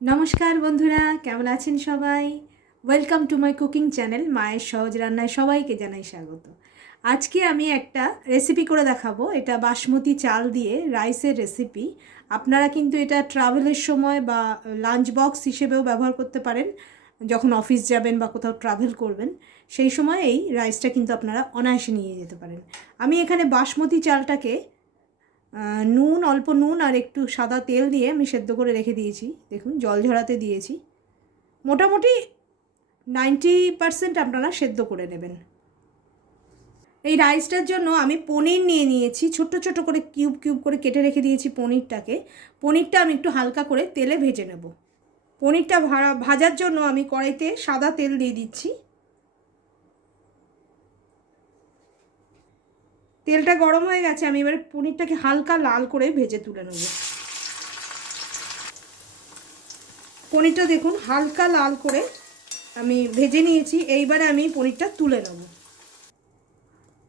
নমস্কার বন্ধুরা, কেমন আছেন সবাই? Welcome to my cooking channel মায়ের সহজ রান্নায় সবাইকে জানাই স্বাগত। আজকে আমি একটা রেসিপি করে দেখাবো। এটা বাসমতি চাল দিয়ে রাইসের রেসিপি। আপনারা কিন্তু এটা ট্রাভেলের সময় বা লাঞ্চ বক্স হিসেবেও ব্যবহার করতে পারেন। যখন অফিস যাবেন বা কোথাও ট্রাভেল করবেন সেই সময় এই রাইসটা কিন্তু আপনারা অনায়াসে নিয়ে যেতে পারেন। আমি এখানে বাসমতি চালটাকে নুন, অল্প নুন আর একটু সাদা তেল দিয়ে আমি সেদ্ধ করে রেখে দিয়েছি। দেখুন, জল ঝরাতে দিয়েছি। মোটামুটি 90% আপনারা সেদ্ধ করে নেবেন। এই রাইসটার জন্য আমি পনির নিয়ে নিয়েছি, ছোট্ট ছোট করে কিউব কিউব করে কেটে রেখে দিয়েছি পনিরটাকে। পনিরটা আমি একটু হালকা করে তেলে ভেজে নেব। পনিরটা ভাজার জন্য আমি কড়াইতে সাদা তেল দিয়ে দিচ্ছি। তেলটা গরম হয়ে গেছে, আমি এবারে পনিরটাকে হালকা লাল করে ভেজে তুলে নেব। পনিরটা দেখুন হালকা লাল করে আমি ভেজে নিয়েছি। এইবারে আমি পনিরটা তুলে নেব।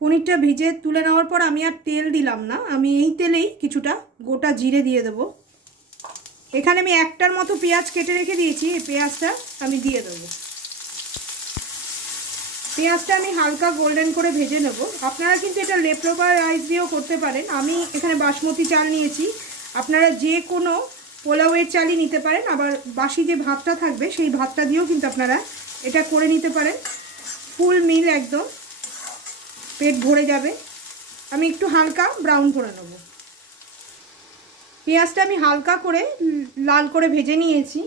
পনিরটা ভেজে তুলে নেওয়ার পর আমি আর তেল দিলাম না, আমি এই তেলেই কিছুটা গোটা জিরে দিয়ে দেব। এখানে আমি একটার মতো পেঁয়াজ কেটে রেখে দিয়েছি, এই পেঁয়াজটা আমি দিয়ে দেবো। পেঁয়াজটা আমি হালকা গোল্ডেন করে ভেজে নেব। আপনারা কিন্তু এটা লেফট-ওভার রাইস দিয়েও করতে পারেন। আমি এখানে বাসমতি চাল নিয়েছি, আপনারা যে কোনো পোলাওয়ের চালই নিতে পারেন। আবার বাসি যে ভাতটা থাকবে সেই ভাতটা দিয়েও কিন্তু আপনারা এটা করে নিতে পারেন। ফুল মিল, একদম পেট ভরে যাবে। আমি একটু হালকা ব্রাউন করে নেব। পেঁয়াজটা আমি হালকা করে লাল করে ভেজে নিয়েছি।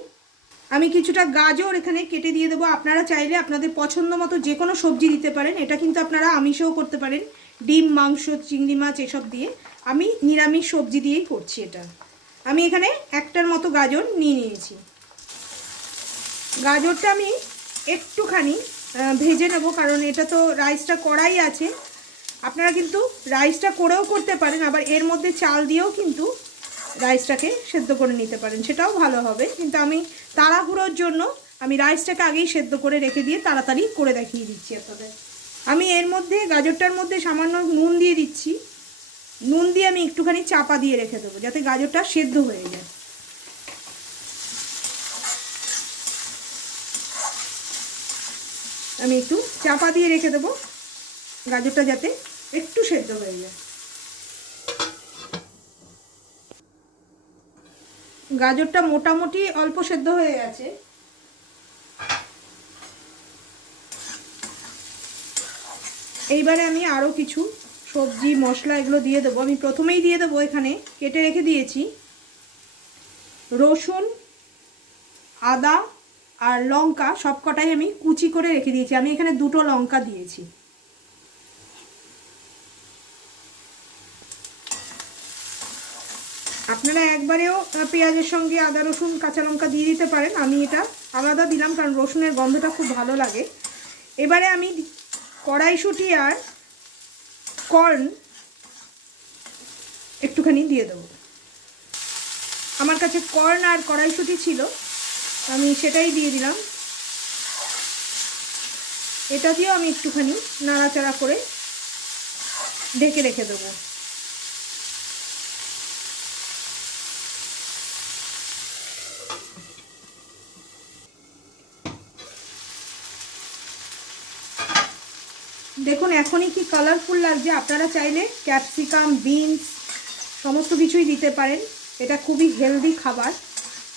আমি কিছুটা গাজর এখানে কেটে দিয়ে দেবো। আপনারা চাইলে আপনাদের পছন্দ মতো যে কোনো সবজি দিতে পারেন। এটা কিন্তু আপনারা আমিষেও করতে পারেন, ডিম, মাংস, চিংড়ি মাছ এসব দিয়ে। আমি নিরামিষ সবজি দিয়েই করছি এটা। আমি এখানে একটার মতো গাজর নিয়ে নিয়েছি। গাজরটা আমি একটুখানি ভেজে নেব, কারণ এটা তো রাইসটা করাই আছে। আপনারা কিন্তু রাইসটা করেও করতে পারেন, আবার এর মধ্যে চাল দিয়েও কিন্তু রাইসটাকে সেদ্ধ করে নিতে পারেন, সেটাও ভালো হবে। কিন্তু আমি তাড়াহুড়োর জন্য আমি রাইসটাকে আগেই সেদ্ধ করে রেখে দিয়ে তাড়াতাড়ি করে দেখিয়ে দিচ্ছি আপনাদের। আমি এর মধ্যে গাজরটার মধ্যে সামান্য নুন দিয়ে দিচ্ছি। নুন দিয়ে আমি একটুখানি চাপা দিয়ে রেখে দেবো, যাতে গাজরটা সেদ্ধ হয়ে যায়। আমি একটু চাপা দিয়ে রেখে দেবো, গাজরটা যাতে একটু সেদ্ধ হয়ে যায়। গাজরটা মোটামুটি অল্প সেদ্ধ হয়ে গেছে। এইবারে আমি আরও কিছু সবজি মশলা এগুলো দিয়ে দেবো। আমি প্রথমেই দিয়ে দেবো, এখানে কেটে রেখে দিয়েছি রসুন, আদা আর লঙ্কা, সব কটাই আমি কুচি করে রেখে দিয়েছি। আমি এখানে দুটো লঙ্কা দিয়েছি। আপনারা একবারেও পেঁয়াজের সঙ্গে আদা, রসুন, কাঁচা লঙ্কা দিয়ে দিতে পারেন। আমি এটা আলাদা দিলাম কারণ রসুনের গন্ধটা খুব ভালো লাগে। এবারে আমি কড়াইশুঁটি আর কর্ন একটুখানি দিয়ে দেবো। আমার কাছে কর্ন আর কড়াইশুঁটি ছিল, আমি সেটাই দিয়ে দিলাম। এটা দিয়েও আমি একটুখানি নাড়াচাড়া করে ঢেকে রেখে দেবো। দেখুন এখনই কি কালারফুল লাগছে। আপনারা চাইলে ক্যাপসিকাম, বিনস সমস্ত কিছুই দিতে পারেন। এটা খুবই হেলদি খাবার।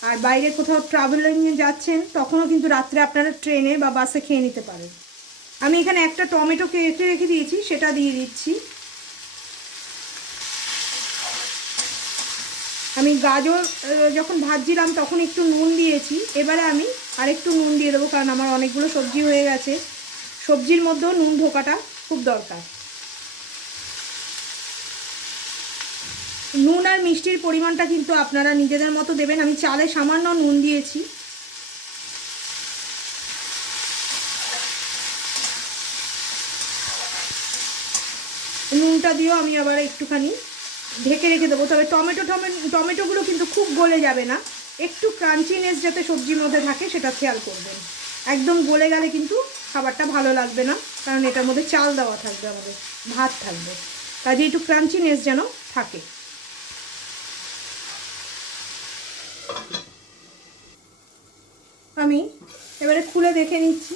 আর বাইরে কোথাও ট্রাভেলিংয়ে যাচ্ছেন তখনও কিন্তু রাত্রে আপনারা ট্রেনে বা বাসে খেয়ে নিতে পারেন। আমি এখানে একটা টমেটো কেটে রেখে দিয়েছি, সেটা দিয়ে দিচ্ছি। আমি গাজর যখন ভাজছিলাম তখন একটু নুন দিয়েছি, এবারে আমি আরেকটু নুন দিয়ে দেবো, কারণ আমার অনেকগুলো সবজি হয়ে গেছে। সবজির মধ্যেও নুন ঢোকাটা খুব দরকার। নুন আর মিষ্টির পরিমাণটা কিন্তু আপনারা নিজেদের মতো দেবেন। আমি চালে সামান্য নুন দিয়েছি। নুনটা দিয়েও আমি আবার একটুখানি ঢেকে রেখে দেবো। তবে টমেটোগুলো কিন্তু খুব গলে যাবে না, একটু ক্রাঞ্চিনেস যাতে সবজির মধ্যে থাকে সেটা খেয়াল করবেন। একদম গলে গেলে কিন্তু খাবারটা ভালো লাগবে না, কারণ এটার মধ্যে চাল দেওয়া থাকবে, আমাদের ভাত থাকবে, কাজে একটু ক্রাঞ্চিনেস যেন থাকে। আমি এবারে খুলে দেখে নিচ্ছি।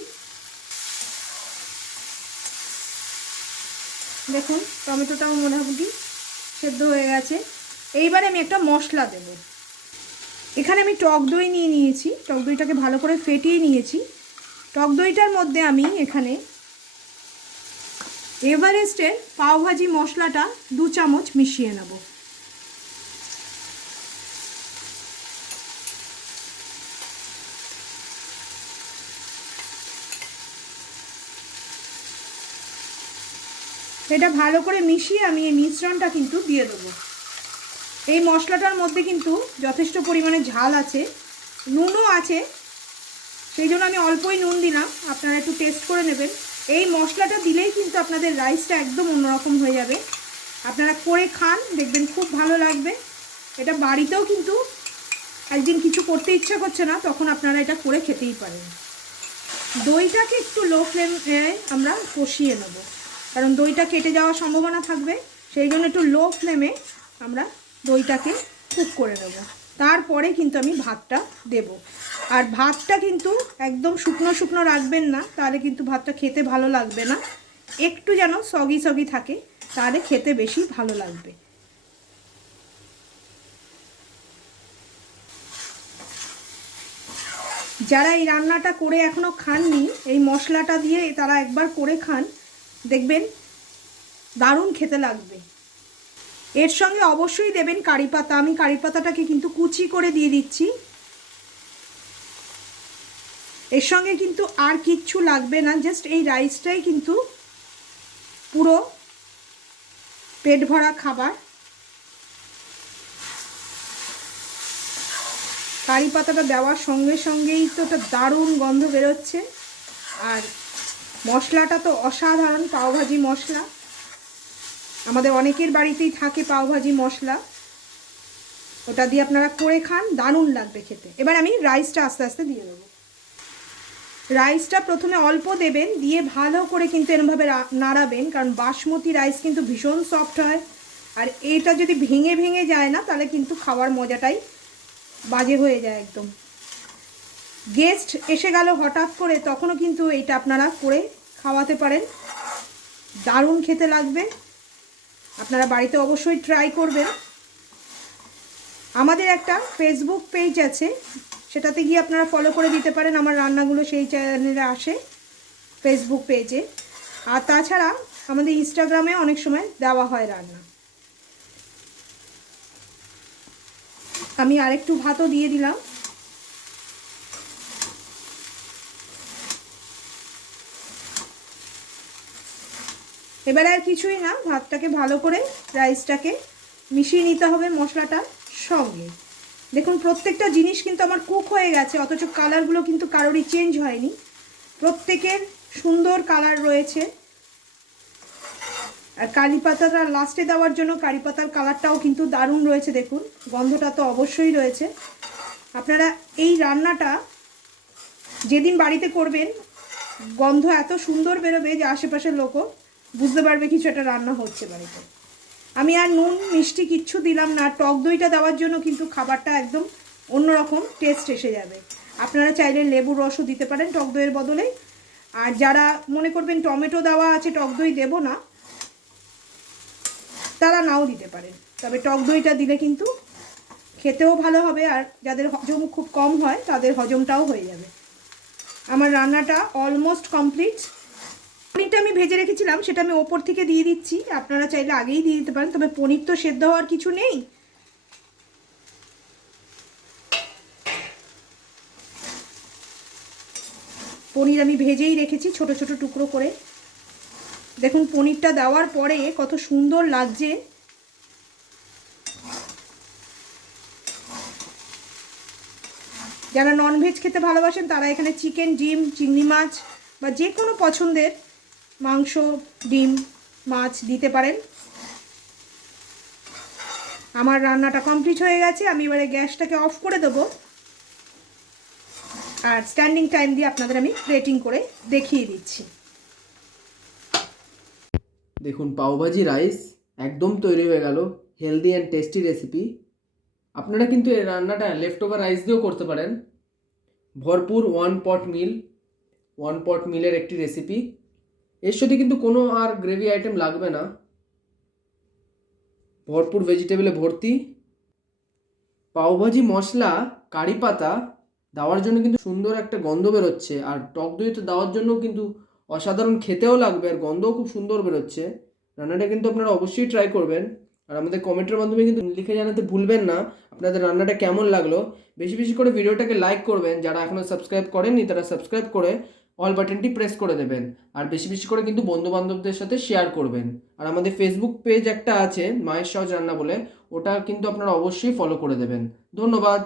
দেখুন টমেটোটাও মোটামুটি সেদ্ধ হয়ে গেছে। এইবারে আমি একটা মশলা দেব। এখানে আমি টক দই নিয়ে নিয়েছি, টক দইটাকে ভালো করে ফেটিয়ে নিয়েছি। টক দইটার মধ্যে আমি এখানে এভারেস্টের পাওভাজি মশলাটা 2 চামচ মিশিয়ে নেব। এটা ভালো করে মিশিয়ে আমি এই মিশ্রণটা কিন্তু দিয়ে দেবো। এই মশলাটার মধ্যে কিন্তু যথেষ্ট পরিমাণে ঝাল আছে, নুনও আছে, সেই জন্য আমি অল্পই নুন দিলাম, আপনারা একটু টেস্ট করে নেবেন। এই মশলাটা দিলেই কিন্তু আপনাদের রাইসটা একদম অন্যরকম হয়ে যাবে। আপনারা করে খান, দেখবেন খুব ভালো লাগবে। এটা বাড়িতেও কিন্তু একদিন কিছু করতে ইচ্ছা করছে না, তখন আপনারা এটা করে খেতেই পারেন। দইটাকে একটু লো ফ্লেমে আমরা কষিয়ে নেব, কারণ দইটা কেটে যাওয়ার সম্ভাবনা থাকবে, সেই জন্য একটু লো ফ্লেমে আমরা দইটাকে কুক করে নেব। তারপরে কিন্তু আমি ভাতটা দেব। আর ভাতটা কিন্তু একদম শুকনো শুকনো রাখবেন না, তাহলে কিন্তু ভাতটা খেতে ভালো লাগবে না। একটু যেন সগি সগি থাকে, তাহলে খেতে বেশি ভালো লাগবে। যারা এই রান্নাটা করে এখনও খাননি, এই মশলাটা দিয়ে তারা একবার করে খান, দেখবেন দারুণ খেতে লাগবে। এর সঙ্গে অবশ্যই দেবেন কারি পাতা। আমি কারি পাতাটাকে কিন্তু কুচি করে দিয়ে দিচ্ছি। এর সঙ্গে কিন্তু আর কিচ্ছু লাগবে না, জাস্ট এই রাইসটাই কিন্তু পুরো পেট ভরা খাবার। কারি পাতাটা দেওয়ার সঙ্গে সঙ্গেই তো একটা দারুণ গন্ধ বেরোচ্ছে। আর মশলাটা তো অসাধারণ, পাওভাজি মশলা। আমাদের অনেকের বাড়িতেই থাকে পাওভাজি মশলা, ওটা দিয়ে আপনারা করে খান, দারুণ লাগবে খেতে। এবার আমি রাইসটা আস্তে আস্তে দিয়ে দেবো। রাইসটা প্রথমে অল্প দেবেন, দিয়ে ভালো করে কিন্তু এরমভাবে নাড়াবেন, কারণ বাসমতি রাইস কিন্তু ভীষণ সফট হয়। আর এটা যদি ভেঙে ভেঙে যায় না, তাহলে কিন্তু খাওয়ার মজাটাই বাজে হয়ে যায় একদম। গেস্ট এসে গেল হঠাৎ করে, তখনও কিন্তু এইটা আপনারা করে খাওয়াতে পারেন, দারুণ খেতে লাগবে। আপনারা বাড়িতে অবশ্যই ট্রাই করবেন। আমাদের একটা ফেসবুক পেজ আছে, সেটাতে গিয়ে আপনারা ফলো করে দিতে পারেন। আমার রান্নাগুলো সেই চ্যানেলে আসে ফেসবুক পেজে। আর তাছাড়া আমাদের ইনস্টাগ্রামে অনেক সময় দেওয়া হয় রান্না। আমি আরেকটু ভাতও দিয়ে দিলাম। এবারে আর কিছুই না, ভাতটাকে ভালো করে রাইসটাকে মিশিয়ে নিতে হবে মশলাটার সঙ্গে। দেখুন প্রত্যেকটা জিনিস কিন্তু আমার কুক হয়ে গেছে, অথচ কালারগুলো কিন্তু কারোরই চেঞ্জ হয়নি, প্রত্যেকের সুন্দর কালার রয়েছে। আর কারি পাতাটা লাস্টে দেওয়ার জন্য কারি পাতার কালারটাও কিন্তু দারুণ রয়েছে। দেখুন গন্ধটা তো অবশ্যই রয়েছে। আপনারা এই রান্নাটা যেদিন বাড়িতে করবেন, গন্ধ এত সুন্দর বেরোবে যে আশেপাশের লোকও বুঝতে পারবে কিছু একটা রান্না হচ্ছে বাড়িতে। আমি আর নুন মিষ্টি কিচ্ছু দিলাম না, টক দইটা দেওয়ার জন্য কিন্তু খাবারটা একদম অন্যরকম টেস্ট এসে যাবে। আপনারা চাইলে লেবুর রসও দিতে পারেন টক দইয়ের বদলে। আর যারা মনে করবেন টমেটো দেওয়া আছে, টক দই দেবো না, তারা নাও দিতে পারেন। তবে টক দইটা দিলে কিন্তু খেতেও ভালো হবে, আর যাদের হজম খুব কম হয় তাদের হজমটাও হয়ে যাবে। আমার রান্নাটা অলমোস্ট কমপ্লিট। পনিরটা আমি ভেজে রেখেছিলাম, সেটা আমি ওপর থেকে দিয়ে দিচ্ছি। আপনারা চাইলে আগেই দিয়ে দিতে পারেন, তবে পনির তো সেদ্ধ হওয়ার কিছু নেই। পনির আমি ভেজেই রেখেছি ছোট ছোট টুকরো করে। দেখুন পনিরটা দেওয়ার পরে কত সুন্দর লাগছে। যারা ননভেজ খেতে ভালোবাসেন তারা এখানে চিকেন, ডিম, চিংড়ি মাছ বা যে কোনো পছন্দের মাংস, ডিম, মাছ দিতে পারেন। আমার রান্নাটা কমপ্লিট হয়ে গেছে। আমি এবারে গ্যাসটাকে অফ করে দেবো, আর স্ট্যান্ডিং টাইম দিয়ে আপনাদের আমি প্লেটিং করে দেখিয়ে দিচ্ছি। দেখুন পাওভাজি রাইস একদম তৈরি হয়ে গেল। Healthy and tasty recipe. আপনারা কিন্তু এই রান্নাটা লেফট ওভার রাইস দিয়েও করতে পারেন। ভরপুর ওয়ান পট মিলের একটি রেসিপি। এর সাথে কিন্তু কোনো আর গ্রেভি আইটেম লাগবে না, ভরপুর ভেজিটেবলে ভর্তি। পাওভাজি মশলা কারি পাতা দেওয়ার জন্য কিন্তু সুন্দর একটা গন্ধ বেরোচ্ছে, আর টক দইতে দেওয়ার জন্য কিন্তু অসাধারণ খেতেও লাগবে, আর গন্ধও খুব সুন্দর বেরোচ্ছে। রান্নাটা কিন্তু আপনারা অবশ্যই ট্রাই করবেন, আর আমাদের কমেন্টের মাধ্যমে কিন্তু লিখে জানাতে ভুলবেন না আপনাদের রান্নাটা কেমন লাগলো। বেশি বেশি করে ভিডিওটাকে লাইক করবেন, যারা এখনও সাবস্ক্রাইব করেননি তারা সাবস্ক্রাইব করে অল বাটনটি প্রেস করে দেবেন, আর বেশি বেশি করে কিন্তু বন্ধু বান্ধবদের সাথে শেয়ার করবেন। আর আমাদের ফেসবুক পেজ একটা আছে মায়ের সহজ রান্না বলে, ওটা কিন্তু আপনারা অবশ্যই ফলো করে দেবেন। ধন্যবাদ।